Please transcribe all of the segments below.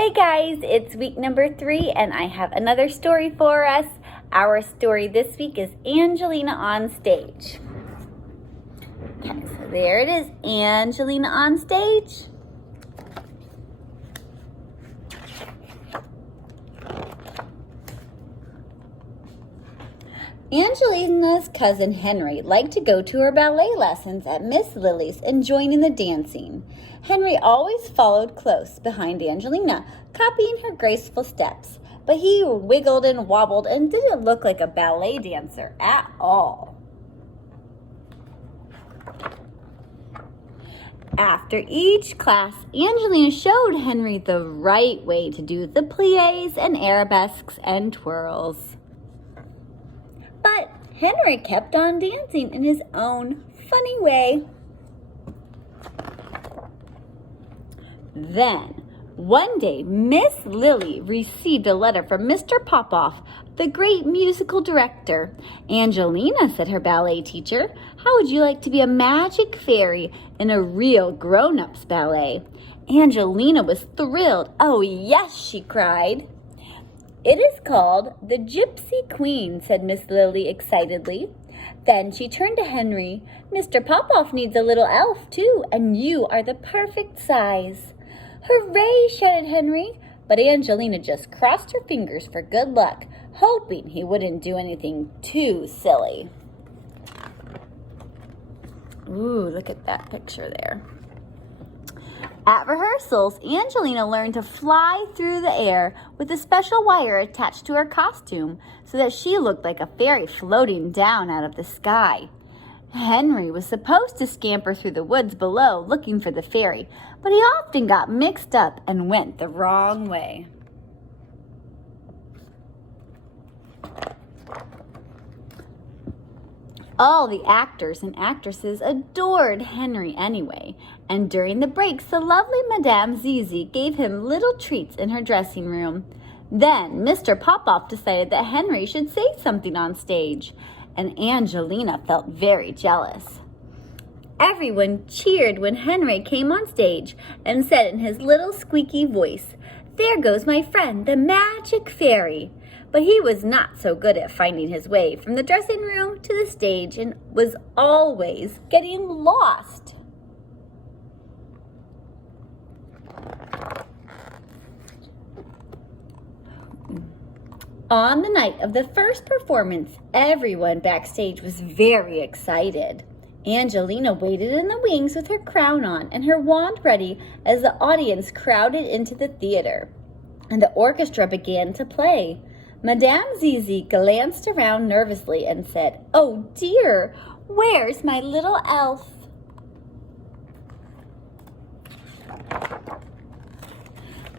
Hey guys, it's week number 3 and I have another story for us. Our story this week is Angelina on stage. Okay, so there it is, Angelina on stage. Angelina's cousin Henry liked to go to her ballet lessons at Miss Lily's and join in the dancing. Henry always followed close behind Angelina, copying her graceful steps, but he wiggled and wobbled and didn't look like a ballet dancer at all. After each class, Angelina showed Henry the right way to do the pliés and arabesques and twirls. But Henry kept on dancing in his own funny way. Then, one day, Miss Lily received a letter from Mr. Popoff, the great musical director. Angelina, said her ballet teacher, how would you like to be a magic fairy in a real grown-ups ballet? Angelina was thrilled. Oh, yes, she cried. It is called the Gypsy Queen, said Miss Lily excitedly. Then she turned to Henry. Mr. Popoff needs a little elf, too, and you are the perfect size. Hooray, shouted Henry, but Angelina just crossed her fingers for good luck, hoping he wouldn't do anything too silly. Ooh, look at that picture there. At rehearsals, Angelina learned to fly through the air with a special wire attached to her costume so that she looked like a fairy floating down out of the sky. Henry was supposed to scamper through the woods below looking for the fairy, but he often got mixed up and went the wrong way. All the actors and actresses adored Henry anyway, and during the breaks, the lovely Madame Zizi gave him little treats in her dressing room. Then Mr. Popoff decided that Henry should say something on stage, and Angelina felt very jealous. Everyone cheered when Henry came on stage and said in his little squeaky voice, "There goes my friend, the magic fairy." But he was not so good at finding his way from the dressing room to the stage and was always getting lost. On the night of the first performance, everyone backstage was very excited. Angelina waited in the wings with her crown on and her wand ready as the audience crowded into the theater, and the orchestra began to play. Madame Zizi glanced around nervously and said, "Oh dear, where's my little elf?"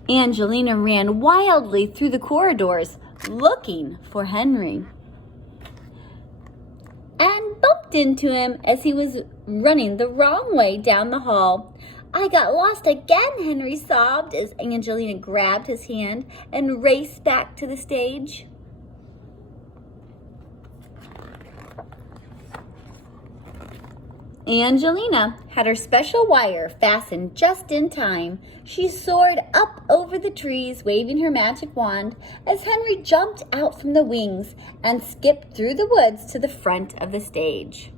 Angelina ran wildly through the corridors, looking for Henry, and bumped into him as he was running the wrong way down the hall. "I got lost again," Henry sobbed as Angelina grabbed his hand and raced back to the stage. Angelina had her special wire fastened just in time. She soared up over the trees, waving her magic wand, as Henry jumped out from the wings and skipped through the woods to the front of the stage.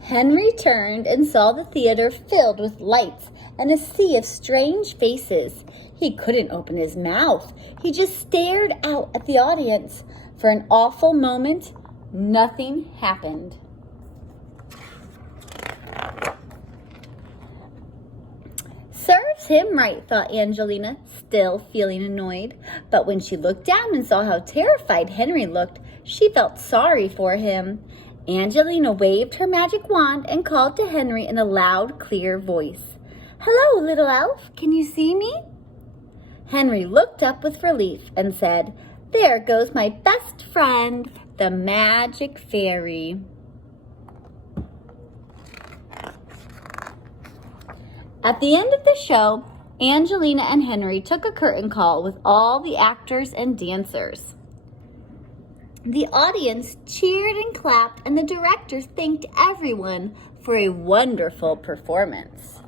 Henry turned and saw the theater filled with lights and a sea of strange faces. He couldn't open his mouth. He just stared out at the audience. For an awful moment, nothing happened. Serves him right, thought Angelina, still feeling annoyed. But when she looked down and saw how terrified Henry looked, she felt sorry for him. Angelina waved her magic wand and called to Henry in a loud, clear voice. "Hello, little elf, can you see me?" Henry looked up with relief and said, "There goes my best friend, the magic fairy." At the end of the show, Angelina and Henry took a curtain call with all the actors and dancers. The audience cheered and clapped, and the director thanked everyone for a wonderful performance.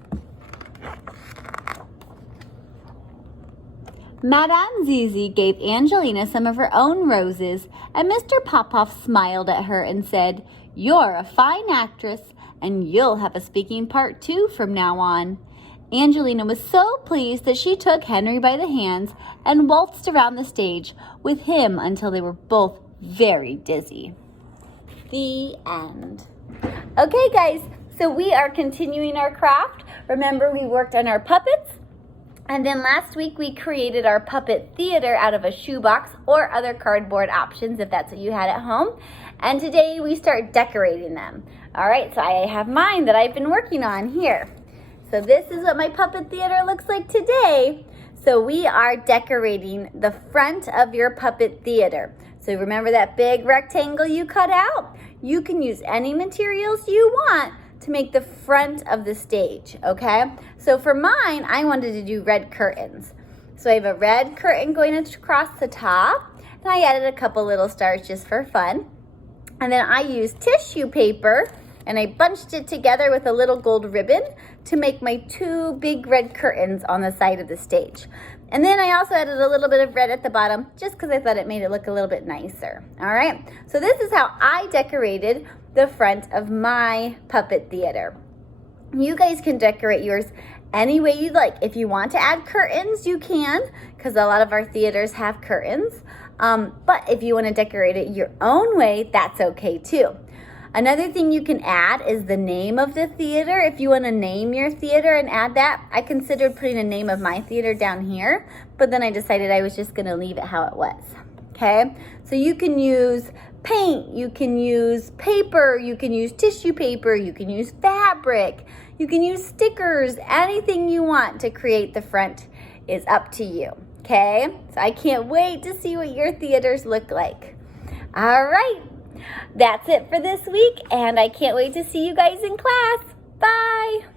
Madame Zizi gave Angelina some of her own roses, and Mr. Popoff smiled at her and said, "You're a fine actress, and you'll have a speaking part too from now on." Angelina was so pleased that she took Henry by the hands and waltzed around the stage with him until they were both very dizzy. The end. Okay, guys, so we are continuing our craft. Remember, we worked on our puppets. And then last week we created our puppet theater out of a shoebox or other cardboard options if that's what you had at home. And today we start decorating them. All right, so I have mine that I've been working on here. So this is what my puppet theater looks like today. So we are decorating the front of your puppet theater. So remember that big rectangle you cut out? You can use any materials you want to make the front of the stage, okay? So for mine, I wanted to do red curtains. So I have a red curtain going across the top, and I added a couple little stars just for fun. And then I used tissue paper, and I bunched it together with a little gold ribbon to make my two big red curtains on the side of the stage. And then I also added a little bit of red at the bottom just because I thought it made it look a little bit nicer. All right, so this is how I decorated the front of my puppet theater. You guys can decorate yours any way you'd like. If you want to add curtains, you can, because a lot of our theaters have curtains. But if you want to decorate it your own way, that's okay too. Another thing you can add is the name of the theater. If you want to name your theater and add that, I considered putting a name of my theater down here, but then I decided I was just going to leave it how it was. Okay, so you can use paint, you can use paper, you can use tissue paper, you can use fabric, you can use stickers, anything you want to create the front is up to you. Okay, so I can't wait to see what your theaters look like. All right. That's it for this week, and I can't wait to see you guys in class. Bye!